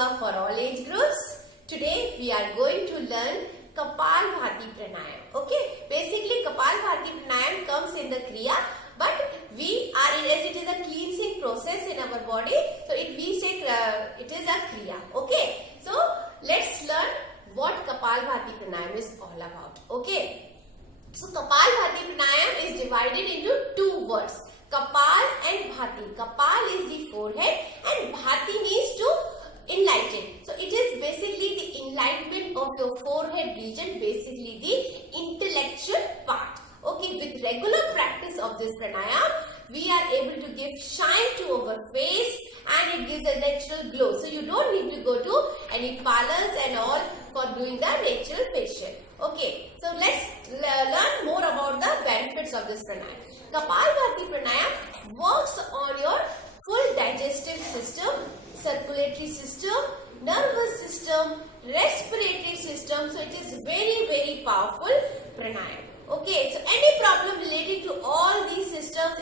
yoga for all age groups. Today we are going to learn Kapalbhati Pranayam. Okay, basically Kapalbhati Pranayam comes in the Kriya, but we are as it is a cleansing process in our body, so we say it is a Kriya. Okay, so let's learn what Kapalbhati Pranayam is all about. Okay, so Kapalbhati Pranayam is divided into two words, Kapal and Bhati. Kapal is the forehead and Bhati means to enlighten. So it is basically the enlightenment of your forehead region, basically the intellectual part. Okay, with regular practice of this pranayam, we are able to give shine to our face and it gives a natural glow. So you don't need to go to any parlors and all for doing the natural facial. Okay, so let's learn more about the benefits of this pranayam. Kapalbhati Pranayam works on your full digestive system, circulatory system, nervous system, respiratory system. So it is very powerful pranayam. Okay, so any problem relating to all these systems,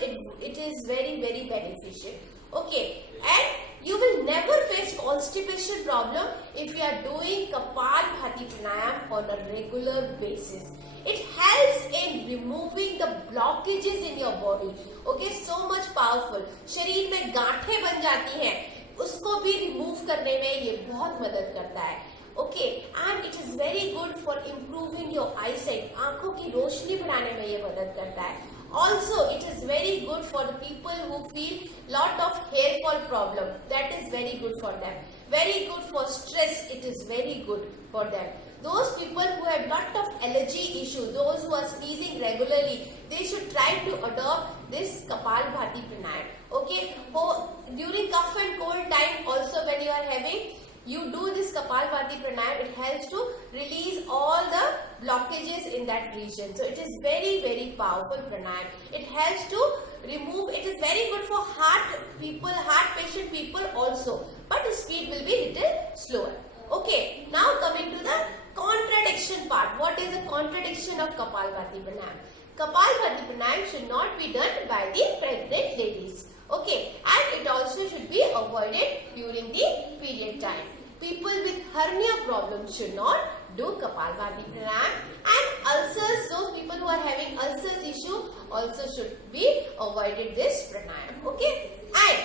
it is very beneficial. Okay, and you will never face constipation problem if you are doing Kapalbhati Pranayam on a regular basis. It helps in removing the blockages in your body. Okay, so much powerful. शरीर में गांठें बन जाती हैं, उसको भी remove करने में ये बहुत मदद करता है. Okay, and it is very good for improving your eyesight. आंखों की रोशनी बढ़ाने में ये मदद करता है. Also, it is very good for the people who feel lot of hair fall problem. That is very good for them. Very good for stress. It is very good for them. Those people who have lot of allergy issue, those who are sneezing regularly, they should try to adopt this Kapalbhati Pranayam. Okay, during cough and cold time also when you are having, you do this Kapalbhati Pranayam, it helps to release all the blockages in that region. So it is very powerful pranayam. It helps to remove, it is very good for heart people, heart patient people also, but the speed will be little slower. Okay, now coming to the contradiction part. What is the contradiction of Kapalbhati Pranayam? Kapalbhati Pranayam should not be done by the pregnant ladies. Okay, and it also should be avoided during the period time. People with hernia problems should not do Kapalbhati Pranayam, and ulcers, those people who are having ulcers issue also should be avoided this pranayam. Okay, and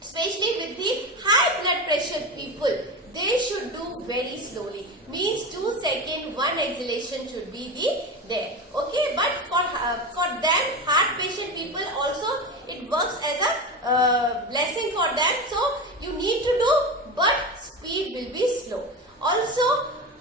especially with the high blood pressure people, they should do very slowly. Means 2 seconds, one exhalation should be there. Okay, but for them, heart patient people also, it works as a blessing for them. So you need to do, but speed will be slow. Also,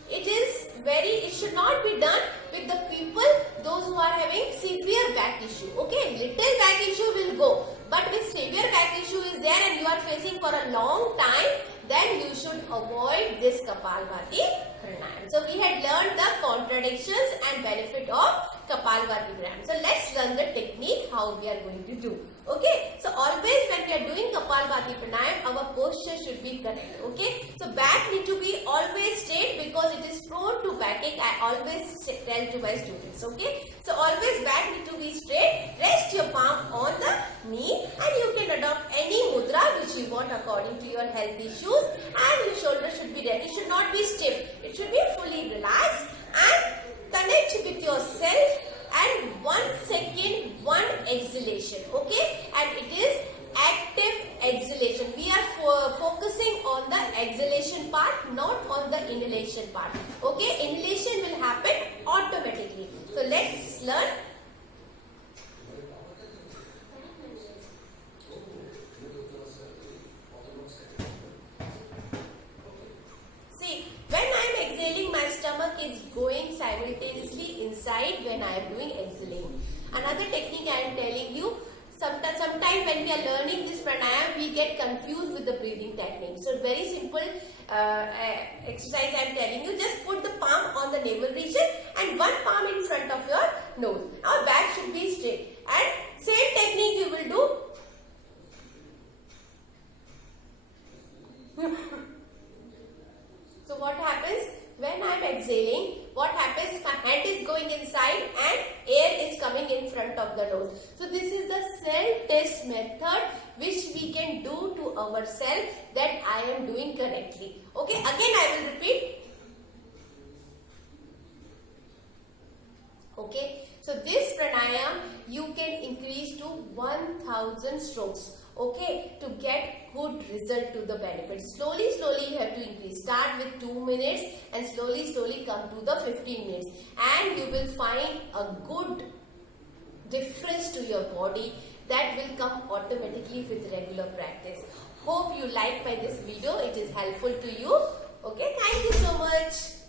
it should not be done with the people, those who are having severe back issue. Okay, little back issue will go, but with severe back issue is there and you are facing for a long time, then you should avoid this Kapalbhati Pranayam. So we had learned the contradictions and benefit of Kapalbhati Pranayam. So let's learn the technique how we are going to do. Okay, so always when we are doing Kapalbhati Pranayam, our posture should be correct. Okay, so back need to be always straight because it is prone to backache. I always tell to my students. Okay, so always back need to be straight. Rest your palm on the knee and you can adopt any mudra which you want according to your health issues, and your shoulder should be ready. It should not be stiff. It should be fully relaxed and connect with yourself, and 1 second, one exhalation. Okay, and it is active exhalation. We are focusing on the exhalation part, not on the inhalation part. Okay, inhalation will happen automatically. So let's learn. See, when I am exhaling, my stomach is going simultaneously inside when I am doing exhaling. Another technique I am telling you, sometimes when we are learning this pranayam, we get confused with the breathing technique. So very simple exercise I am telling you. Just put the palm on the navel region and one palm in front of your nose. Our back should be straight. And same technique you will do. So what happens when I am exhaling? What happens? My hand is going inside and air is coming in front of the nose. So this is the self-test method which we can do to ourselves that I am doing correctly. Okay, again I will repeat. Okay, so this pranayam you can increase to 1000 strokes. Okay, to get good result to the benefit. Slowly you have to increase. Start with 2 minutes and slowly come to the 15 minutes, and you will find a good difference to your body that will come automatically with regular practice. Hope you like this video. It is helpful to you. Okay, thank you so much.